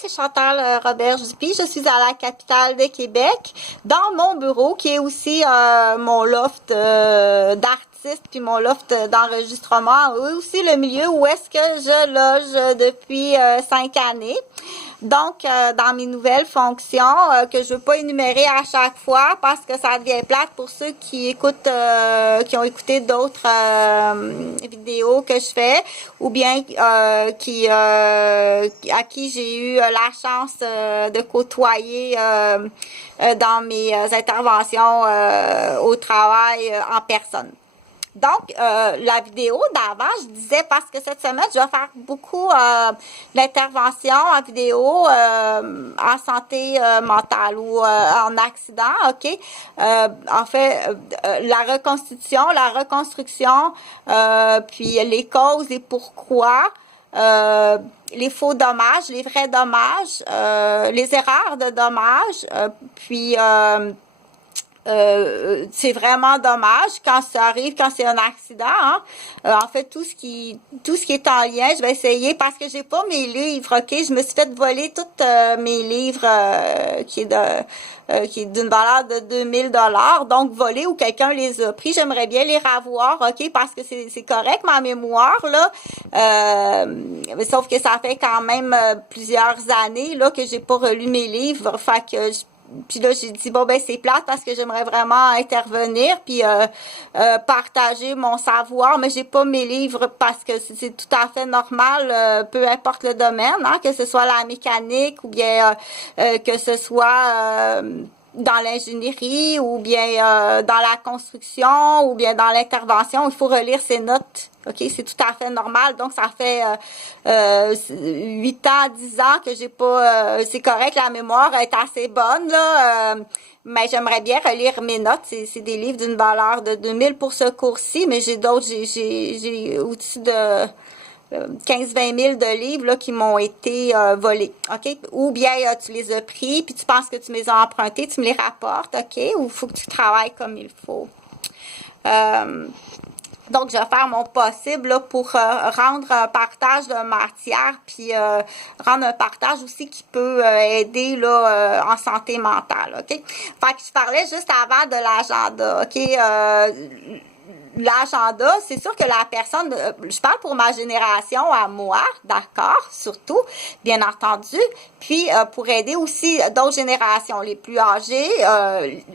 c'est Chantal Robert-Dupuis. Je suis à la capitale de Québec, dans mon bureau, qui est aussi mon loft d'artiste, puis mon loft d'enregistrement, et aussi le milieu où est-ce que je loge depuis 5 années. Donc, dans mes nouvelles fonctions, que je veux pas énumérer à chaque fois parce que ça devient plate pour ceux qui écoutent, qui ont écouté d'autres vidéos que je fais, ou bien à qui j'ai eu la chance de côtoyer dans mes interventions au travail en personne. Donc, la vidéo d'avant, je disais parce que cette semaine, je vais faire beaucoup d'interventions en vidéo en santé mentale ou en accident, OK? En fait, la reconstitution, la reconstruction, puis les causes et pourquoi, les faux dommages, les vrais dommages, les erreurs de dommages, puis... c'est vraiment dommage quand ça arrive, quand c'est un accident. Hein? En fait, tout ce qui est en lien, je vais essayer parce que j'ai pas mes livres. Ok, je me suis fait voler tous mes livres qui est d'une valeur de 2000 $, donc volés ou quelqu'un les a pris. J'aimerais bien les revoir, ok, parce que c'est correct ma mémoire là. Mais sauf que ça fait quand même plusieurs années là que j'ai pas relu mes livres, fait que puis là, j'ai dit, bon, ben c'est plate parce que j'aimerais vraiment intervenir puis partager mon savoir, mais j'ai pas mes livres parce que c'est tout à fait normal, peu importe le domaine, hein, que ce soit la mécanique ou bien que ce soit dans l'ingénierie ou bien dans la construction ou bien dans l'intervention, il faut relire ses notes. OK, c'est tout à fait normal. Donc, ça fait 8 ans, 10 ans que j'ai pas... c'est correct, la mémoire est assez bonne, là. Mais j'aimerais bien relire mes notes. C'est des livres d'une valeur de 2000 pour ce cours-ci, mais j'ai d'autres, j'ai au-dessus de 15-20 000 de livres là, qui m'ont été volés, OK? Ou bien tu les as pris, puis tu penses que tu me les as empruntés, tu me les rapportes, OK? Ou il faut que tu travailles comme il faut. Donc, je vais faire mon possible là, pour rendre un partage de matière, puis rendre un partage aussi qui peut aider là, en santé mentale, OK? Fait que je parlais juste avant de l'agenda, OK? L'agenda, c'est sûr que la personne, je parle pour ma génération à moi, d'accord, surtout, bien entendu, puis pour aider aussi d'autres générations, les plus âgées,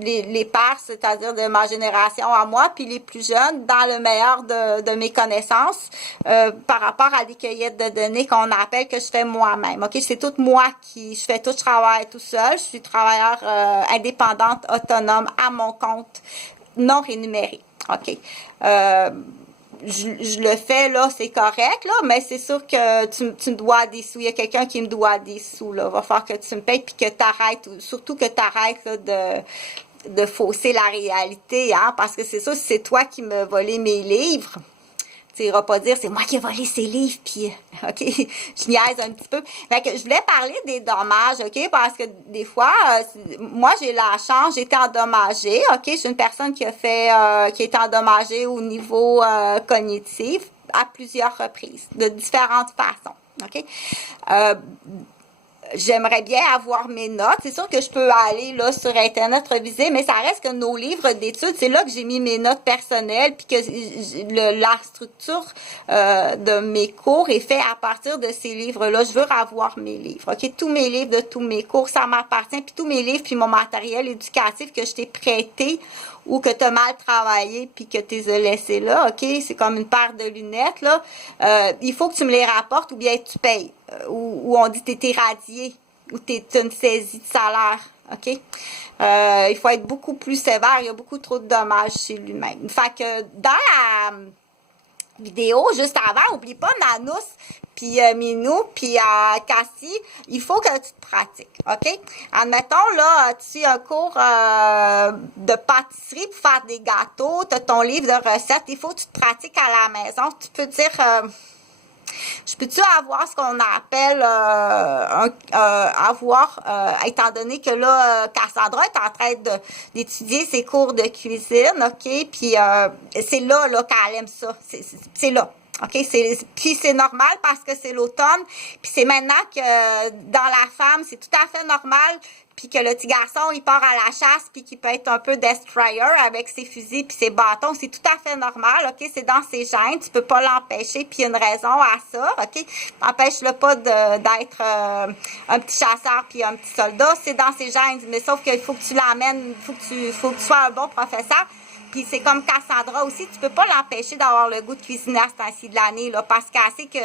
les pères, c'est-à-dire de ma génération à moi, puis les plus jeunes, dans le meilleur de mes connaissances, par rapport à des cueillettes de données qu'on appelle que je fais moi-même, ok, c'est tout moi je fais tout, je travaille tout seul, je suis travailleur indépendante, autonome, à mon compte, non rémunéré. OK. Je le fais, là, c'est correct, là, mais c'est sûr que tu me dois des sous. Il y a quelqu'un qui me doit des sous, là. Va falloir que tu me payes puis que t'arrêtes, surtout que t'arrêtes, là, de fausser la réalité, hein, parce que c'est ça, si c'est toi qui me volais mes livres. Tu iras pas dire, c'est moi qui ai volé ces livres, puis, OK, je niaise un petit peu. Fait que je voulais parler des dommages, OK, parce que des fois, moi, j'ai la chance, j'ai été endommagée, OK, je suis une personne qui a été endommagée au niveau cognitif à plusieurs reprises, de différentes façons, OK. J'aimerais bien avoir mes notes. C'est sûr que je peux aller là sur Internet reviser, mais ça reste que nos livres d'études, c'est là que j'ai mis mes notes personnelles, puis que la structure de mes cours est faite à partir de ces livres-là. Je veux avoir mes livres. OK? Tous mes livres de tous mes cours, ça m'appartient, puis tous mes livres, puis mon matériel éducatif que je t'ai prêté ou que tu as mal travaillé puis que tu les as laissés là, OK? C'est comme une paire de lunettes, là. Il faut que tu me les rapportes ou bien tu payes. Ou on dit que tu es irradié ou tu es une saisie de salaire, OK? Il faut être beaucoup plus sévère. Il y a beaucoup trop de dommages chez lui-même. Fait que dans la vidéo, juste avant, oublie pas Nanous, puis Minou, puis Cassie, il faut que tu te pratiques, OK? Admettons, là, tu as un cours de pâtisserie pour faire des gâteaux, tu as ton livre de recettes, il faut que tu te pratiques à la maison. Tu peux dire... je peux-tu avoir ce qu'on appelle étant donné que là, Cassandra est en train d'étudier ses cours de cuisine, OK? Puis c'est là qu'elle aime ça. C'est là. OK? Puis c'est normal parce que c'est l'automne. Puis c'est maintenant que dans la femme, c'est tout à fait normal. Puis que le petit garçon, il part à la chasse, puis qu'il peut être un peu destroyer avec ses fusils puis ses bâtons. C'est tout à fait normal, OK? C'est dans ses gènes. Tu peux pas l'empêcher, puis il y a une raison à ça, OK? Empêche-le pas d'être un petit chasseur puis un petit soldat. C'est dans ses gènes. Mais sauf qu'il faut que tu l'emmènes, faut que tu sois un bon professeur. Puis c'est comme Cassandra aussi, tu peux pas l'empêcher d'avoir le goût de cuisiner à ce temps-ci de l'année, là, parce qu'elle sait que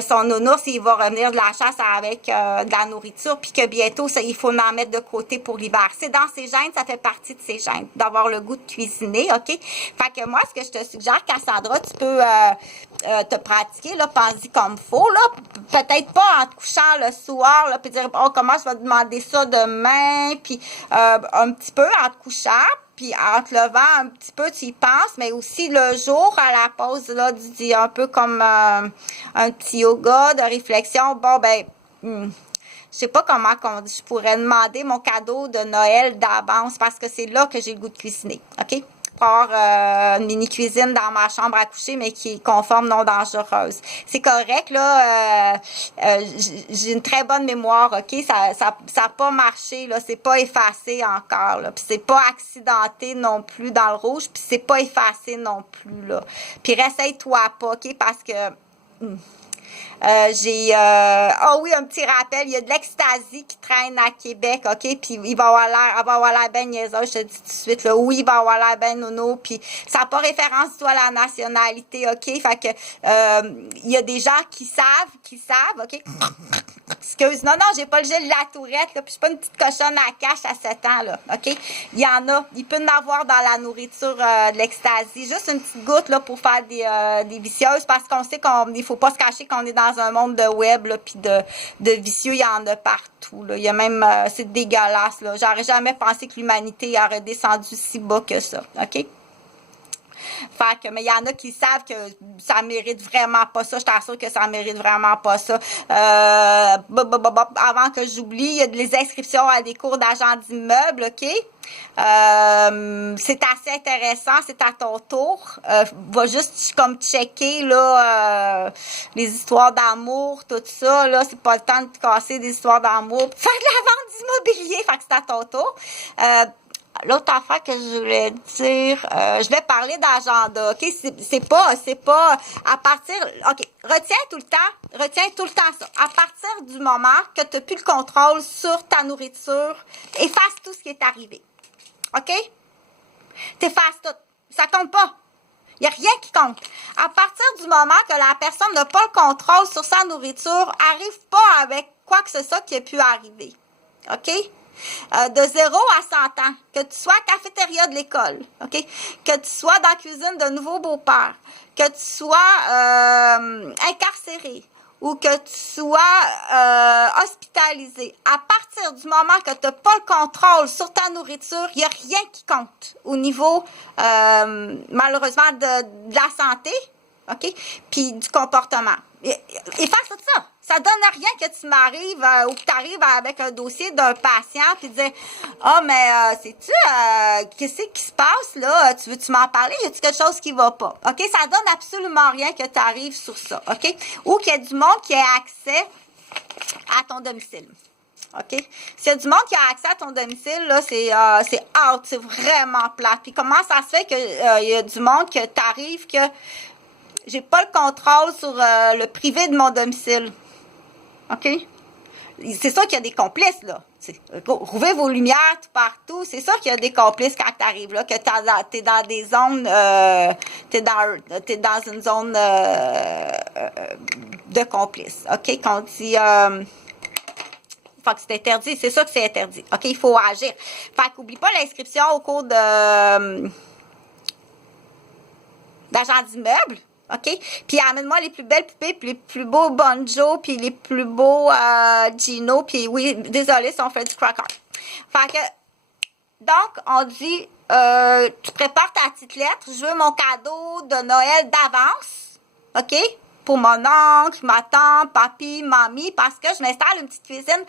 son nounours, il va revenir de la chasse avec de la nourriture, puis que bientôt, ça, il faut l'en mettre de côté pour l'hiver. C'est dans ses gènes, ça fait partie de ses gènes, d'avoir le goût de cuisiner, OK? Fait que moi, ce que je te suggère, Cassandra, tu peux te pratiquer, là, pense-y comme faut, là. Peut-être pas en te couchant le soir, là, puis dire, oh, comment je vais demander ça demain, puis un petit peu en te couchant, puis en te levant un petit peu, tu y penses, mais aussi le jour à la pause, là, dis un peu comme un petit yoga de réflexion. Bon, ben, je sais pas comment je pourrais demander mon cadeau de Noël d'avance parce que c'est là que j'ai le goût de cuisiner, OK? Pour avoir une mini-cuisine dans ma chambre à coucher, mais qui est conforme, non dangereuse. C'est correct, là. J'ai une très bonne mémoire, OK? Ça a pas marché, là. C'est pas effacé encore, là. Puis c'est pas accidenté non plus dans le rouge, puis c'est pas effacé non plus, là. Puis réessaye-toi pas, OK? Parce que... oui, un petit rappel, il y a de l'ecstasy qui traîne à Québec, OK? Puis il va avoir l'air ben niaiseux, je te dis tout de suite, là. Oui, il va avoir l'air ben nono, puis ça n'a pas référence, toi, à la nationalité, OK? Fait que, il y a des gens qui savent, OK? Excuse, non, j'ai pas le gel de la tourette, là, puis je suis pas une petite cochonne à cache à 7 ans, là, OK? Il y en a, il peut y en avoir dans la nourriture de l'ecstasy, juste une petite goutte, là, pour faire des vicieuses, parce qu'on sait qu'il faut pas se cacher qu'on est dans un monde de web, là, puis de vicieux, il y en a partout, là. Il y a même, c'est dégueulasse, là. J'aurais jamais pensé que l'humanité aurait descendu si bas que ça, OK? Fait que, mais il y en a qui savent que ça mérite vraiment pas ça. Je t'assure que ça mérite vraiment pas ça. Avant que j'oublie, il y a des inscriptions à des cours d'agent d'immeuble, OK? C'est assez intéressant, c'est à ton tour. Va juste comme checker là les histoires d'amour, tout ça. Là, c'est pas le temps de te casser des histoires d'amour. Faire de la vente d'immobilier, fait que c'est à ton tour. L'autre affaire que je voulais dire, je vais parler d'agenda, OK? C'est pas à partir, OK, retiens tout le temps ça. À partir du moment que tu n'as plus le contrôle sur ta nourriture, efface tout ce qui est arrivé. OK? T'effaces tout. Ça compte pas. Il n'y a rien qui compte. À partir du moment que la personne n'a pas le contrôle sur sa nourriture, arrive pas avec quoi que ce soit qui ait pu arriver. OK? De 0 à 100 ans, que tu sois à la cafétéria de l'école, OK? Que tu sois dans la cuisine d'un nouveau beau-père, que tu sois incarcéré ou que tu sois hospitalisé. À partir du moment que tu n'as pas le contrôle sur ta nourriture, il n'y a rien qui compte au niveau, malheureusement, de la santé, OK? Puis du comportement. Efface tout ça. Ça donne rien que tu m'arrives ou que tu arrives avec un dossier d'un patient puis dire mais sais-tu qu'est-ce qui se passe là? Tu veux-tu m'en parler? Y a-tu quelque chose qui va pas? OK? Ça donne absolument rien que tu arrives sur ça. OK? Ou qu'il y ait du monde qui ait accès à ton domicile. OK? S'il y a du monde qui a accès à ton domicile, là, c'est out. C'est vraiment plat. Puis comment ça se fait que y a du monde que t'arrives que j'ai pas le contrôle sur le privé de mon domicile? OK? C'est sûr qu'il y a des complices, là. Rouvez vos lumières tout partout. C'est sûr qu'il y a des complices quand tu arrives là, que t'es dans des zones, t'es dans une zone de complices. OK? Quand on dit, fait que c'est interdit. C'est sûr que c'est interdit. OK? Il faut agir. Fait qu'oublie pas l'inscription au cours d'agent d'immeuble. OK? Puis amène-moi les plus belles poupées, puis les plus beaux Bonjo, puis les plus beaux Gino, puis oui, désolé si on fait du cracker. Fait que, donc, on dit, tu prépares ta petite lettre, je veux mon cadeau de Noël d'avance, OK? Pour mon oncle, ma tante, papy, mamie, parce que je m'installe une petite cuisine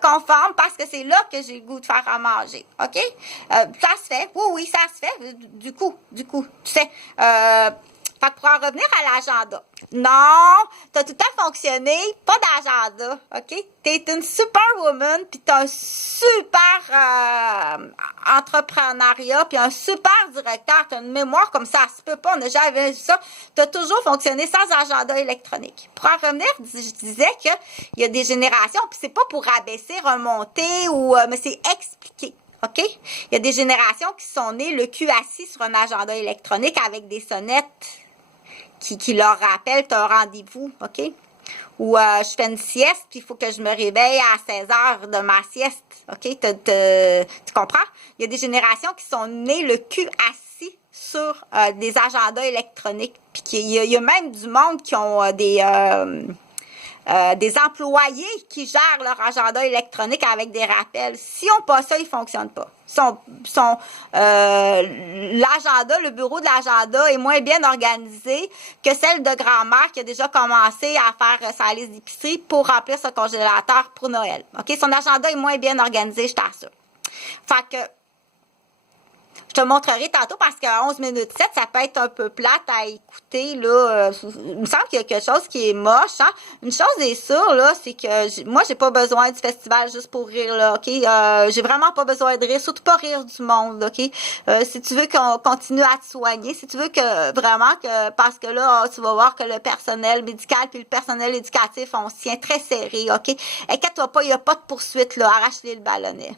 conforme, parce que c'est là que j'ai le goût de faire à manger, OK? Ça se fait, oui, ça se fait, du coup, tu sais, Fait que pour en revenir à l'agenda, non, t'as tout le temps fonctionné, pas d'agenda, OK? T'es une superwoman, puis t'as un super entrepreneuriat, puis un super directeur, t'as une mémoire comme ça se peut pas, on n'a jamais vu ça. T'as toujours fonctionné sans agenda électronique. Pour en revenir, je disais qu'il y a des générations, puis c'est pas pour abaisser, remonter, mais c'est expliquer. OK? Il y a des générations qui sont nées le cul assis sur un agenda électronique avec des sonnettes qui leur rappellent un rendez-vous, OK? Ou je fais une sieste, puis il faut que je me réveille à 16 heures de ma sieste, OK? Tu comprends? Il y a des générations qui sont nées le cul assis sur des agendas électroniques. Puis il y a même du monde qui ont des employés qui gèrent leur agenda électronique avec des rappels. Si on pas ça, ils fonctionnent pas. L'agenda, le bureau de l'agenda est moins bien organisé que celle de grand-mère qui a déjà commencé à faire sa liste d'épicerie pour remplir son congélateur pour Noël. OK? Son agenda est moins bien organisé, je t'assure. Fait que je te montrerai tantôt parce qu'à 11 minutes 7, ça peut être un peu plate à écouter, là. Il me semble qu'il y a quelque chose qui est moche, hein. Une chose est sûre, là, c'est que moi, j'ai pas besoin du festival juste pour rire, là, OK? J'ai vraiment pas besoin de rire, surtout pas rire du monde, OK? Si tu veux qu'on continue à te soigner, si tu veux que vraiment que, parce que là, tu vas voir que le personnel médical puis le personnel éducatif, on se tient très serré, OK? Inquiète-toi pas, il y a pas de poursuite, là. Arrache-les le ballonnet.